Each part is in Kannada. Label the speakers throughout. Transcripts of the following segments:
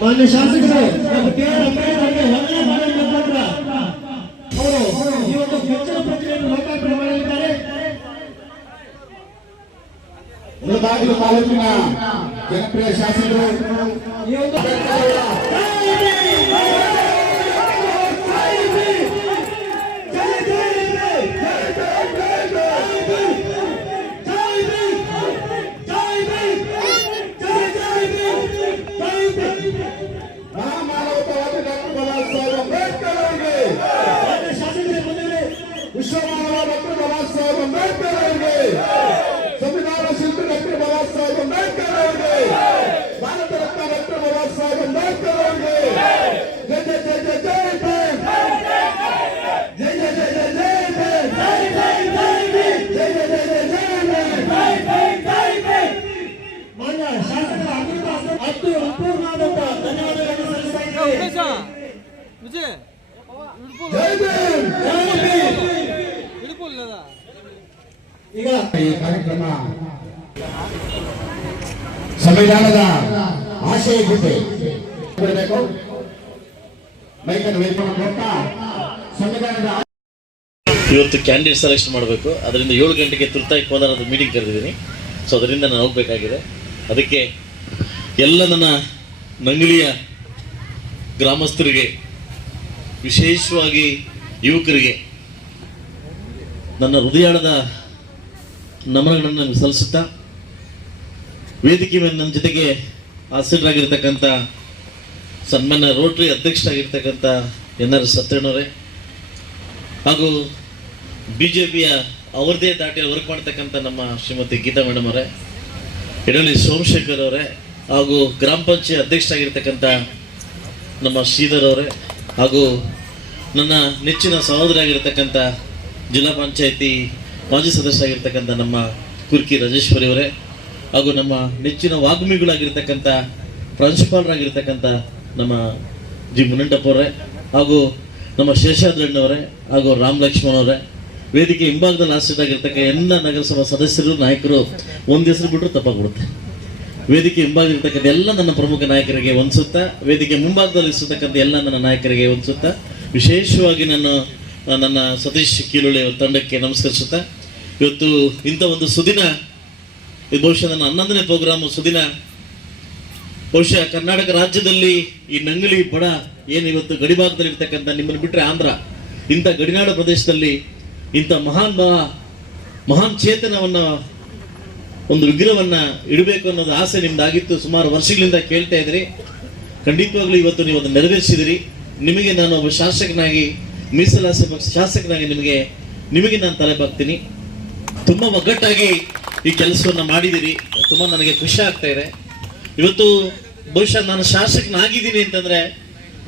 Speaker 1: ಮಾನ್ಯ ಶಾಸಕರು ಅವರು ಈ ಒಂದು ವೆಚ್ಚದ ಪ್ರಕ್ರಿಯೆಯನ್ನು ಲೋಕಾರ್ಪಣೆ ಮಾಡಲಿದ್ದಾರೆ ಮುಳಬಾಗಿಲು ತಾಲೂಕಿನ ಜನಪ್ರಿಯ ಶಾಸಕರು ಈ ಒಂದು
Speaker 2: ಇವತ್ತು
Speaker 3: ಕ್ಯಾಂಡಿಡೇಟ್ ಸೆಲೆಕ್ಷನ್ ಮಾಡಬೇಕು ಅದರಿಂದ ಏಳು ಗಂಟೆಗೆ ತುರ್ತಾಗಿ ಕೋಲಾರದ ಮೀಟಿಂಗ್ ಕರೆದಿದ್ದೀನಿ ಸೊ ಅದರಿಂದ ನಾನು ಹೋಗಬೇಕಾಗಿದೆ ಅದಕ್ಕೆ ಎಲ್ಲ ನನ್ನ ನಂಗಳಿಯ ಗ್ರಾಮಸ್ಥರಿಗೆ ವಿಶೇಷವಾಗಿ ಯುವಕರಿಗೆ ನನ್ನ ಹೃದಯಾಳದ ನಮನಗಳನ್ನು ಸಲ್ಲಿಸುತ್ತಾ ವೇದಿಕೆ ಮೇಲೆ ನನ್ನ ಜೊತೆಗೆ ಆಸಕ್ತರಾಗಿರ್ತಕ್ಕಂಥ ಸನ್ಮಾನ್ಯ ರೋಟ್ರಿ ಅಧ್ಯಕ್ಷರಾಗಿರ್ತಕ್ಕಂಥ ಎನ್ ಆರ್ ಸತ್ಯಣ್ಣವರೇ ಹಾಗೂ ಬಿ ಜೆ ಪಿಯ ಅವರದೇ ದಾಟಿಯಲ್ಲಿ ವರ್ಕ್ ಮಾಡ್ತಕ್ಕಂಥ ನಮ್ಮ ಶ್ರೀಮತಿ ಗೀತಾ ಮೇಡಮ್ ಅವರೇ ಎಸ್ ಸೋಮಶೇಖರ್ ಅವರೇ ಹಾಗೂ ಗ್ರಾಮ ಪಂಚಾಯತ್ ಅಧ್ಯಕ್ಷರಾಗಿರ್ತಕ್ಕಂಥ ನಮ್ಮ ಶ್ರೀಧರ್ ಅವರೇ ಹಾಗೂ ನನ್ನ ನೆಚ್ಚಿನ ಸಹೋದರಿಯಾಗಿರ್ತಕ್ಕಂಥ ಜಿಲ್ಲಾ ಪಂಚಾಯತಿ ಮಾಜಿ ಸದಸ್ಯರಾಗಿರ್ತಕ್ಕಂಥ ನಮ್ಮ ಕುರ್ಕಿ ರಾಜೇಶ್ವರಿ ಅವರೇ ಹಾಗೂ ನಮ್ಮ ನೆಚ್ಚಿನ ವಾಗ್ಮಿಗಳಾಗಿರ್ತಕ್ಕಂಥ ಪ್ರಾಂಶುಪಾಲರಾಗಿರ್ತಕ್ಕಂಥ ನಮ್ಮ ಜಿ ಮುನಂಟಪ್ಪ ಅವರೇ ಹಾಗೂ ನಮ್ಮ ಶೇಷಾದ್ರಣ್ಣವರೇ ಹಾಗೂ ರಾಮ್ ಲಕ್ಷ್ಮಣ್ ವೇದಿಕೆ ಹಿಂಭಾಗದಲ್ಲಿ ಆಶ್ರಿತ ಎಲ್ಲ ನಗರಸಭಾ ಸದಸ್ಯರು ನಾಯಕರು ಒಂದು ಹೆಸರು ಬಿಟ್ಟರು ತಪ್ಪಾಗ್ಬಿಡುತ್ತೆ ವೇದಿಕೆ ಹಿಂಬಾಗಿರ್ತಕ್ಕಂಥ ಎಲ್ಲ ನನ್ನ ಪ್ರಮುಖ ನಾಯಕರಿಗೆ ಒಂದ್ಸುತ್ತ ವೇದಿಕೆ ಮುಂಭಾಗದಲ್ಲಿರ್ತಕ್ಕಂಥ ಎಲ್ಲ ನನ್ನ ನಾಯಕರಿಗೆ ಒಂದ್ಸುತ್ತ ವಿಶೇಷವಾಗಿ ನಾನು ನನ್ನ ಸತೀಶ್ ಅವರ ತಂಡಕ್ಕೆ ನಮಸ್ಕರಿಸುತ್ತ ಇವತ್ತು ಇಂಥ ಒಂದು ಸುದಿನ ಇದು ಬಹುಶಃ ನನ್ನ ಹನ್ನೊಂದನೇ ಪ್ರೋಗ್ರಾಮು ಸುದಿನ ಬಹುಶಃ ಕರ್ನಾಟಕ ರಾಜ್ಯದಲ್ಲಿ ಈ ನಂಗಲಿ ಬಡ ಏನು ಇವತ್ತು ಗಡಿಭಾಗದಲ್ಲಿ ಇರ್ತಕ್ಕಂಥ ನಿಮ್ಮನ್ನು ಬಿಟ್ಟರೆ ಆಂಧ್ರ ಇಂಥ ಗಡಿನಾಡ ಪ್ರದೇಶದಲ್ಲಿ ಇಂಥ ಮಹಾನ್ ಮಹಾನ್ ಚೇತನವನ್ನು ಒಂದು ವಿಗ್ರಹವನ್ನ ಇಡಬೇಕು ಅನ್ನೋದು ಆಸೆ ನಿಮ್ದಾಗಿತ್ತು ಸುಮಾರು ವರ್ಷಗಳಿಂದ ಕೇಳ್ತಾ ಇದ್ರಿ ಖಂಡಿತವಾಗ್ಲೂ ಇವತ್ತು ನೀವು ಅದನ್ನು ನೆರವೇರಿಸಿದಿರಿ ನಿಮಗೆ ನಾನು ಒಬ್ಬ ಶಾಸಕನಾಗಿ ಮೀಸಲಾಸೆ ಶಾಸಕನಾಗಿ ನಿಮಗೆ ನಿಮಗೆ ನಾನು ತಲೆ ಬಾಕ್ತೀನಿ ತುಂಬ ಒಗ್ಗಟ್ಟಾಗಿ ಈ ಕೆಲಸವನ್ನು ಮಾಡಿದ್ದೀರಿ ತುಂಬ ನನಗೆ ಖುಷಿ ಆಗ್ತಾ ಇದೆ ಇವತ್ತು ಬಹುಶಃ ನಾನು ಶಾಸಕನಾಗಿದ್ದೀನಿ ಅಂತಂದ್ರೆ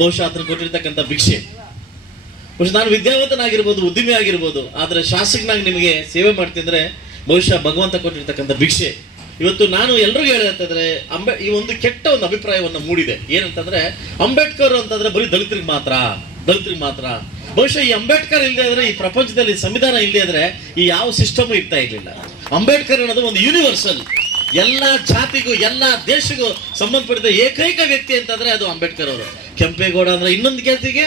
Speaker 3: ಬಹುಶಃ ಅದನ್ನು ಕೊಟ್ಟಿರ್ತಕ್ಕಂಥ ಭಿಕ್ಷೆ ಬಹುಶಃ ನಾನು ವಿದ್ಯಾವಂತನಾಗಿರ್ಬೋದು ಉದ್ದಿಮೆ ಆಗಿರ್ಬೋದು ಆದರೆ ಶಾಸಕನಾಗಿ ನಿಮಗೆ ಸೇವೆ ಮಾಡ್ತಿದ್ರೆ ಬಹುಶಃ ಭಗವಂತ ಕೊಟ್ಟಿರ್ತಕ್ಕಂಥ ಭಿಕ್ಷೆ ಇವತ್ತು ನಾನು ಎಲ್ರಿಗೂ ಹೇಳಿದ್ರೆ ಅಂಬೇಡ್ ಈ ಒಂದು ಕೆಟ್ಟ ಒಂದು ಅಭಿಪ್ರಾಯವನ್ನು ಮೂಡಿದೆ ಏನಂತಂದ್ರೆ ಅಂಬೇಡ್ಕರ್ ಅಂತಂದ್ರೆ ಬರೀ ದಲಿತರಿಗೆ ಮಾತ್ರ ದಲಿತರಿಗೆ ಮಾತ್ರ ಬಹುಶಃ ಈ ಅಂಬೇಡ್ಕರ್ ಇಲ್ಲದೆ ಇದ್ರೆ ಈ ಪ್ರಪಂಚದಲ್ಲಿ ಸಂವಿಧಾನ ಇಲ್ಲದೆ ಇದ್ರೆ ಈ ಯಾವ ಸಿಸ್ಟಮು ಇರ್ತಾ ಇರಲಿಲ್ಲ ಅಂಬೇಡ್ಕರ್ ಅನ್ನೋದು ಒಂದು ಯೂನಿವರ್ಸಲ್ ಎಲ್ಲ ಜಾತಿಗೂ ಎಲ್ಲ ದೇಶಗೂ ಸಂಬಂಧಪಟ್ಟಿದ ಏಕೈಕ ವ್ಯಕ್ತಿ ಅಂತಂದ್ರೆ ಅದು ಅಂಬೇಡ್ಕರ್ ಅವರು ಕೆಂಪೇಗೌಡ ಅಂದ್ರೆ ಇನ್ನೊಂದು ಜಾತಿಗೆ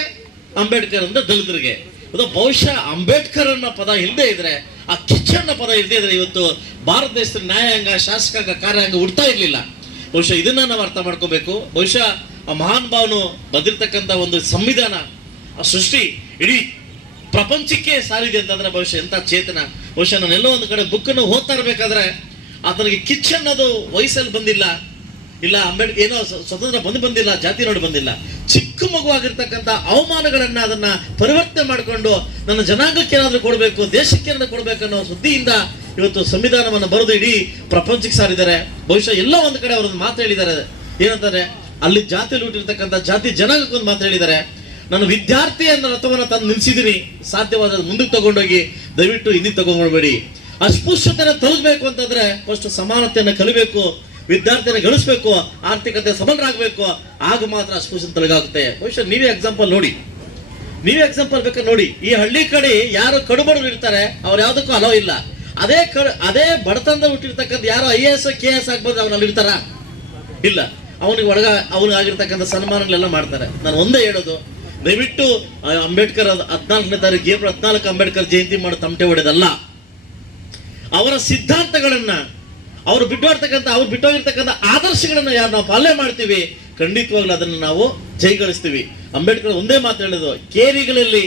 Speaker 3: ಅಂಬೇಡ್ಕರ್ ಅಂದ್ರೆ ದಲಿತರಿಗೆ ಅದು ಬಹುಶಃ ಅಂಬೇಡ್ಕರ್ ಅನ್ನೋ ಪದ ಇಲ್ಲದೆ ಇದ್ರೆ ಆ ಕಿಚ್ಚಣ್ಣ ಪದ ಇಲ್ಲದಿದ್ರೆ ಇವತ್ತು ಭಾರತ ದೇಶದ ನ್ಯಾಯಾಂಗ ಶಾಸಕಾಂಗ ಕಾರ್ಯಾಂಗ ಉಡ್ತಾ ಇರಲಿಲ್ಲ ಬಹುಶಃ ಇದನ್ನ ನಾವು ಅರ್ಥ ಮಾಡ್ಕೋಬೇಕು ಬಹುಶಃ ಆ ಮಹಾನ್ ಭಾವನು ಬದಿರ್ತಕ್ಕಂಥ ಒಂದು ಸಂವಿಧಾನ ಆ ಸೃಷ್ಟಿ ಇಡೀ ಪ್ರಪಂಚಕ್ಕೆ ಸಾರಿದೆ ಅಂತಂದ್ರೆ ಬಹುಶಃ ಎಂಥ ಚೇತನ ಬಹುಶಃ ನಾನೆಲ್ಲೋ ಒಂದು ಕಡೆ ಬುಕ್ಕನ್ನು ಓದ್ತಾ ಇರಬೇಕಾದ್ರೆ ಆತನಿಗೆ ಕಿಚ್ ಅನ್ನೋದು ವಯಸ್ಸಲ್ಲಿ ಬಂದಿಲ್ಲ ಇಲ್ಲ ಅಂಬೇಡ್ಕರ್ ಏನೋ ಸ್ವತಂತ್ರ ಬಂದು ಬಂದಿಲ್ಲ ಜಾತಿ ನೋಡಿ ಬಂದಿಲ್ಲ ಚಿಕ್ಕ ಮಗುವಾಗಿರ್ತಕ್ಕಂಥ ಅವಮಾನಗಳನ್ನ ಅದನ್ನ ಪರಿವರ್ತನೆ ಮಾಡಿಕೊಂಡು ನನ್ನ ಜನಾಂಗಕ್ಕೆ ಏನಾದರೂ ಕೊಡಬೇಕು ದೇಶಕ್ಕೆ ಏನಾದರೂ ಅನ್ನೋ ಸುದ್ದಿಯಿಂದ ಇವತ್ತು ಸಂವಿಧಾನವನ್ನು ಬರೆದು ಇಡೀ ಪ್ರಪಂಚಕ್ಕೆ ಸಾರಿದ್ದಾರೆ ಬಹುಶಃ ಎಲ್ಲ ಒಂದು ಕಡೆ ಅವರೊಂದು ಮಾತು ಹೇಳಿದ್ದಾರೆ ಏನಂತಾರೆ ಅಲ್ಲಿ ಜಾತಿ ಹುಟ್ಟಿರ್ತಕ್ಕಂಥ ಜಾತಿ ಜನಾಂಗಕ್ಕೆ ಒಂದು ಮಾತು ಹೇಳಿದ್ದಾರೆ ನಾನು ವಿದ್ಯಾರ್ಥಿ ಅನ್ನೋ ರಥವನ್ನು ತಂದು ನಿಲ್ಸಿದ್ದೀನಿ ಸಾಧ್ಯವಾದ ಮುಂದಕ್ಕೆ ತಗೊಂಡೋಗಿ ದಯವಿಟ್ಟು ಹಿಂದಿಗೆ ತಗೊಂಡ್ಬೇಡಿ ಅಸ್ಪೃಶ್ಯತೆಯನ್ನು ತಲುಪಬೇಕು ಅಂತಂದ್ರೆ ಫಸ್ಟ್ ಸಮಾನತೆಯನ್ನು ಕಲಿಬೇಕು ವಿದ್ಯಾರ್ಥಿನ ಗಳಿಸ್ಬೇಕು ಆರ್ಥಿಕತೆ ಸಬಲರಾಗಬೇಕು ಆಗ ಮಾತ್ರ ಅಸ್ಪೃಶ್ಯತೆ ತೊಲಗಾಗುತ್ತೆ ಬಹುಶಃ ನೀವೇ ಎಕ್ಸಾಂಪಲ್ ನೋಡಿ ನೀವೇ ಎಕ್ಸಾಂಪಲ್ ಬೇಕಾದ್ರೆ ನೋಡಿ ಈ ಹಳ್ಳಿ ಕಡೆ ಯಾರು ಕಡುಬಡವರು ಇರ್ತಾರೆ ಅವ್ರು ಯಾವುದಕ್ಕೂ ಅಲೋ ಇಲ್ಲ ಅದೇ ಕ ಅದೇ ಬಡತನದ ಹುಟ್ಟಿರ್ತಕ್ಕಂಥ ಯಾರು I A S K S ಆಗ್ಬೋದು ಅವನಲ್ಲಿರ್ತಾರ ಇಲ್ಲ ಅವನಿಗೆ ಒಳಗ ಅವನು ಆಗಿರ್ತಕ್ಕಂಥ ಸನ್ಮಾನಗಳೆಲ್ಲ ಮಾಡ್ತಾರೆ ನಾನು ಒಂದೇ ಹೇಳೋದು ದಯವಿಟ್ಟು ಅಂಬೇಡ್ಕರ್ ಹದಿನಾಲ್ಕನೇ ತಾರೀಕು ಏಪ್ರಿಲ್ ಹದಿನಾಲ್ಕು ಅಂಬೇಡ್ಕರ್ ಜಯಂತಿ ಮಾಡಿ ತಮಟೆ ಹೊಡೆದಲ್ಲ ಅವರ ಸಿದ್ಧಾಂತಗಳನ್ನ ಅವ್ರು ಬಿಟ್ಟೋರ್ತಕ್ಕಂಥ ಅವ್ರು ಬಿಟ್ಟೋಗಿರ್ತಕ್ಕಂಥ ಆದರ್ಶಗಳನ್ನು ಯಾರು ನಾವು ಪಾಲನೆ ಮಾಡ್ತೀವಿ ಖಂಡಿತವಾಗ್ಲೂ ಅದನ್ನು ನಾವು ಜೈಗಳಿಸ್ತೀವಿ ಅಂಬೇಡ್ಕರ್ ಒಂದೇ ಮಾತು ಹೇಳೋದು ಕೇರಿಗಳಲ್ಲಿ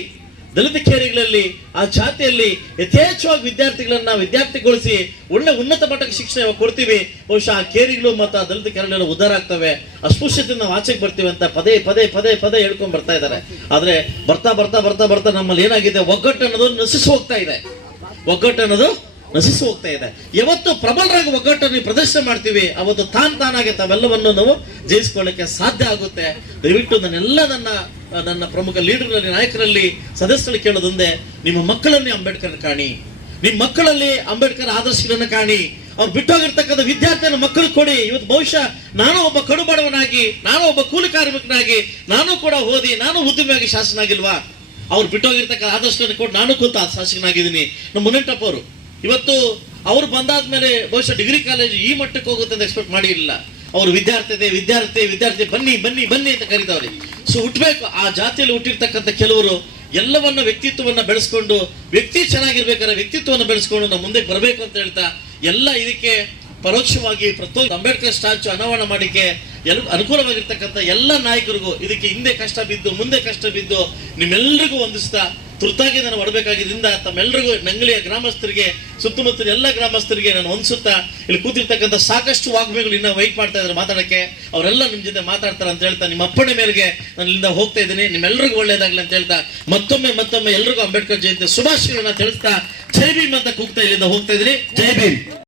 Speaker 3: ದಲಿತ ಕೇರಿಗಳಲ್ಲಿ ಆ ಜಾತಿಯಲ್ಲಿ ಯಥೇಚ್ಛವಾಗಿ ವಿದ್ಯಾರ್ಥಿಗಳನ್ನ ವಿದ್ಯಾರ್ಥಿಗೊಳಿಸಿ ಒಳ್ಳೆ ಉನ್ನತ ಮಟ್ಟಕ್ಕೆ ಶಿಕ್ಷಣ ಕೊಡ್ತೀವಿ ಬಹುಶಃ ಆ ಕೇರಿಗಳು ಮತ್ತು ಆ ದಲಿತ ಕೇರಳೆಲ್ಲ ಉದ್ಧಾರ ಆಗ್ತವೆ ಅಸ್ಪೃಶ್ಯತೆಯಿಂದ ನಾವು ಆಚೆಗೆ ಬರ್ತೀವಿ ಅಂತ ಪದೇ ಪದೇ ಪದೇ ಪದೇ ಹೇಳ್ಕೊಂಡು ಬರ್ತಾ ಇದ್ದಾರೆ ಆದರೆ ಬರ್ತಾ ಬರ್ತಾ ಬರ್ತಾ ಬರ್ತಾ ನಮ್ಮಲ್ಲಿ ಏನಾಗಿದೆ ಒಗ್ಗಟ್ಟು ಅನ್ನೋದು ನಶಿಸಿ ಹೋಗ್ತಾ ಇದೆ ಒಗ್ಗಟ್ಟು ಅನ್ನೋದು ನಶಿಸಿ ಹೋಗ್ತಾ ಇದೆ ಯಾವತ್ತು ಪ್ರಬಲರಾಗಿ ಒಗ್ಗಟ್ಟನ್ನು ಪ್ರದರ್ಶನ ಮಾಡ್ತೀವಿ ಅವತ್ತು ತಾನ್ ತಾನಾಗಿ ತಾವೆಲ್ಲವನ್ನು ನಾವು ಜಯಿಸಿಕೊಳ್ಳಕ್ಕೆ ಸಾಧ್ಯ ಆಗುತ್ತೆ ದಯವಿಟ್ಟು ನನ್ನೆಲ್ಲ ನನ್ನ ನನ್ನ ಪ್ರಮುಖ ಲೀಡರ್ನಲ್ಲಿ ನಾಯಕರಲ್ಲಿ ಸದಸ್ಯರು ಕೇಳೋದೊಂದೇ ನಿಮ್ಮ ಮಕ್ಕಳನ್ನೇ ಅಂಬೇಡ್ಕರ್ ಕಾಣಿ ನಿಮ್ಮ ಮಕ್ಕಳಲ್ಲಿ ಅಂಬೇಡ್ಕರ್ ಆದರ್ಶಗಳನ್ನು ಕಾಣಿ ಅವ್ರು ಬಿಟ್ಟೋಗಿರ್ತಕ್ಕಂಥ ವಿದ್ಯಾರ್ಥಿಯನ್ನು ಮಕ್ಕಳು ಕೊಡಿ ಇವತ್ತು ಬಹುಶಃ ನಾನು ಒಬ್ಬ ಕಡುಬಡವನಾಗಿ ನಾನು ಒಬ್ಬ ಕೂಲಿ ಕಾರ್ಮಿಕನಾಗಿ ನಾನು ಕೂಡ ಓದಿ ನಾನು ಉದ್ಯಮಿಯಾಗಿ ಆಗಿಲ್ವಾ ಅವ್ರು ಬಿಟ್ಟೋಗಿರ್ತಕ್ಕಂಥ ಆದರ್ಶಗಳನ್ನು ಕೊಟ್ಟು ನಾನು ಕೂತ ಶಾಸಕನಾಗಿದ್ದೀನಿ ನಮ್ಮ ಮುನಿಂಟಪ್ಪ ಅವರು ಇವತ್ತು ಅವ್ರು ಬಂದಾದ ಮೇಲೆ ಬಹುಶಃ ಡಿಗ್ರಿ ಕಾಲೇಜು ಈ ಮಟ್ಟಕ್ಕೆ ಹೋಗುತ್ತೆ ಅಂತ ಎಕ್ಸ್ಪೆಕ್ಟ್ ಮಾಡಿರಲಿಲ್ಲ ಅವರು ವಿದ್ಯಾರ್ಥಿ ವಿದ್ಯಾರ್ಥಿ ವಿದ್ಯಾರ್ಥಿ ಬನ್ನಿ ಬನ್ನಿ ಬನ್ನಿ ಅಂತ ಕರೀತಾವ್ರಿ ಸೊ ಹುಟ್ಟಬೇಕು ಆ ಜಾತಿಯಲ್ಲಿ ಹುಟ್ಟಿರ್ತಕ್ಕಂಥ ಕೆಲವರು ಎಲ್ಲವನ್ನ ವ್ಯಕ್ತಿತ್ವವನ್ನ ಬೆಳೆಸ್ಕೊಂಡು ವ್ಯಕ್ತಿ ಚೆನ್ನಾಗಿರ್ಬೇಕಾದ್ರೆ ವ್ಯಕ್ತಿತ್ವವನ್ನು ಬೆಳೆಸ್ಕೊಂಡು ನಾವು ಮುಂದೆ ಬರಬೇಕು ಅಂತ ಹೇಳ್ತಾ ಎಲ್ಲ ಇದಕ್ಕೆ ಪರೋಕ್ಷವಾಗಿ ಪ್ರತಿಯೊಂದು ಅಂಬೇಡ್ಕರ್ ಸ್ಟ್ಯಾಚು ಅನಾವರಣ ಮಾಡಿಕೆ ಎಲ್ ಅನುಕೂಲವಾಗಿರ್ತಕ್ಕಂಥ ಎಲ್ಲ ನಾಯಕರಿಗೂ ಇದಕ್ಕೆ ಹಿಂದೆ ಕಷ್ಟ ಬಿದ್ದು ಮುಂದೆ ಕಷ್ಟ ಬಿದ್ದು ನಿಮ್ಮೆಲ್ಲರಿಗೂ ಒಂದಿಸ್ತಾ ತುರ್ತಾಗಿ ನಾನು ಹೊರಬೇಕಾಗಿದ್ದರಿಂದ ತಮ್ಮೆಲ್ಲರಿಗೂ ನಂಗಲಿಯ ಗ್ರಾಮಸ್ಥರಿಗೆ ಸುತ್ತಮುತ್ತಲಿನ ಎಲ್ಲ ಗ್ರಾಮಸ್ಥರಿಗೆ ನಾನು ಹೊಂದಿಸುತ್ತಾ ಇಲ್ಲಿ ಕೂತಿರ್ತಕ್ಕಂಥ ಸಾಕಷ್ಟು ವಾಗ್ಮಿಗಳು ಇನ್ನೂ ವೈಟ್ ಮಾಡ್ತಾ ಇದ್ದಾರೆ ಮಾತಾಡೋಕ್ಕೆ ಅವರೆಲ್ಲ ನಿಮ್ಮ ಜೊತೆ ಮಾತಾಡ್ತಾರೆ ಅಂತ ಹೇಳ್ತಾ ನಿಮ್ಮ ಅಪ್ಪಣೆ ಮೇಲೆಗೆ ನಾನು ಇಲ್ಲಿಂದ ಹೋಗ್ತಾ ಇದ್ದೀನಿ ನಿಮ್ಮೆಲ್ಲರಿಗೂ ಒಳ್ಳೆಯದಾಗಲಿ ಅಂತ ಹೇಳ್ತಾ ಮತ್ತೊಮ್ಮೆ ಮತ್ತೊಮ್ಮೆ ಎಲ್ರಿಗೂ ಅಂಬೇಡ್ಕರ್ ಜಯಂತಿ ಶುಭಾಶಯಗಳನ್ನ ತಿಳಿಸ್ತಾ ಜೈ ಭೀಮ್ ಅಂತ ಕೂಗ್ತಾ ಇಲ್ಲಿಂದ ಹೋಗ್ತಾ ಇದ್ದೀನಿ ಜೈ ಭೀಮ್